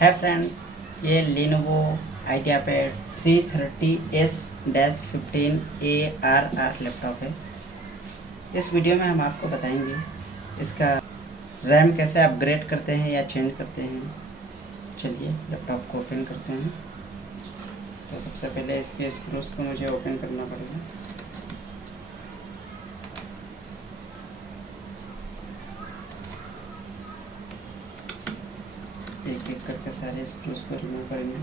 है फ्रेंड्स, ये Lenovo IdeaPad 330S-15 laptop है। इस वीडियो में हम आपको बताएंगे इसका रैम कैसे अपग्रेड करते हैं या चेंज करते हैं। चलिए लैपटॉप को ओपन करते हैं। तो सबसे पहले इसके स्क्रूज को मुझे ओपन करना पड़ेगा। एक एक करके सारे स्क्रूज को रिमूव करेंगे।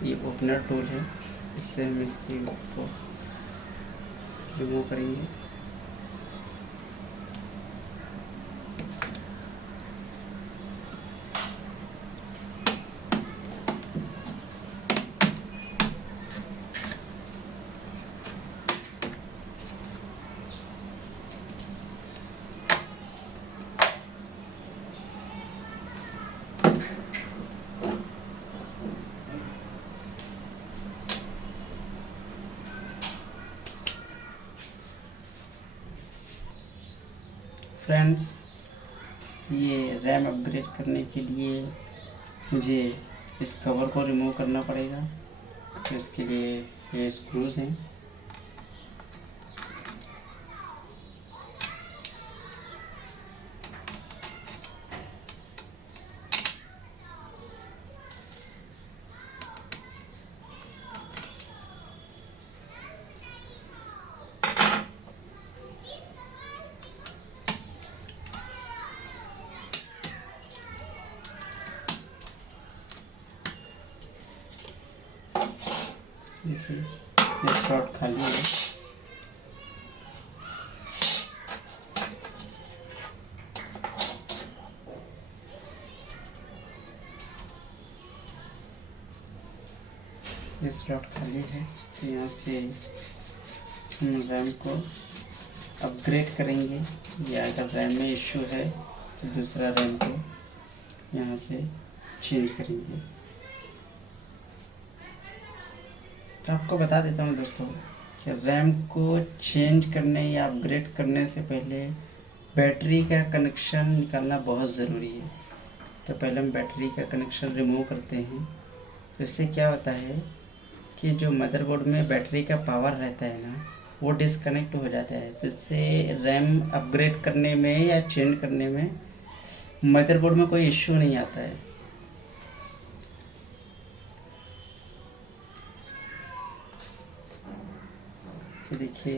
ये ओपनर टूल है, इससे हम इसकी को रिमूव करेंगे। फ्रेंड्स, ये रैम अपग्रेड करने के लिए मुझे इस कवर को रिमूव करना पड़ेगा। तो इसके लिए ये स्क्रूज हैं। देखिए ये स्लॉट खाली है। ये स्लॉट खाली है, तो यहाँ से हम रैम को अपग्रेड करेंगे, या अगर रैम में इश्यू है तो दूसरा रैम को यहाँ से चेंज करेंगे। तो आपको बता देता हूँ दोस्तों कि रैम को चेंज करने या अपग्रेड करने से पहले बैटरी का कनेक्शन निकालना बहुत ज़रूरी है। तो पहले हम बैटरी का कनेक्शन रिमूव करते हैं। तो इससे क्या होता है कि जो मदरबोर्ड में बैटरी का पावर रहता है ना, वो डिस्कनेक्ट हो जाता है। तो इससे रैम अपग्रेड करने में या चेंज करने में मदरबोर्ड में कोई इश्यू नहीं आता है। तो देखिए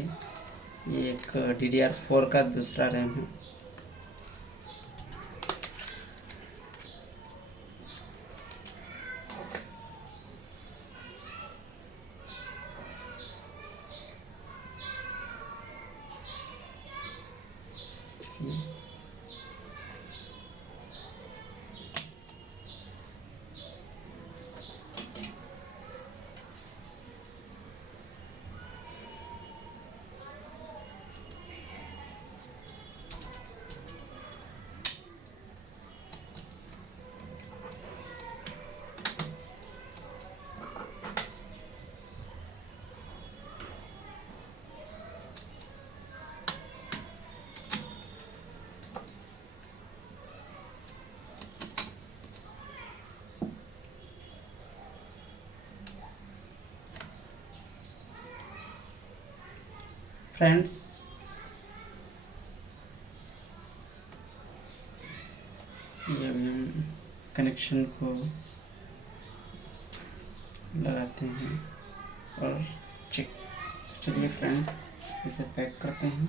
ये एक DDR4 का दूसरा रैम है। फ्रेंड्स, ये अभी हम कनेक्शन को लगाते हैं और चेक। चलिए फ्रेंड्स, इसे पैक करते हैं।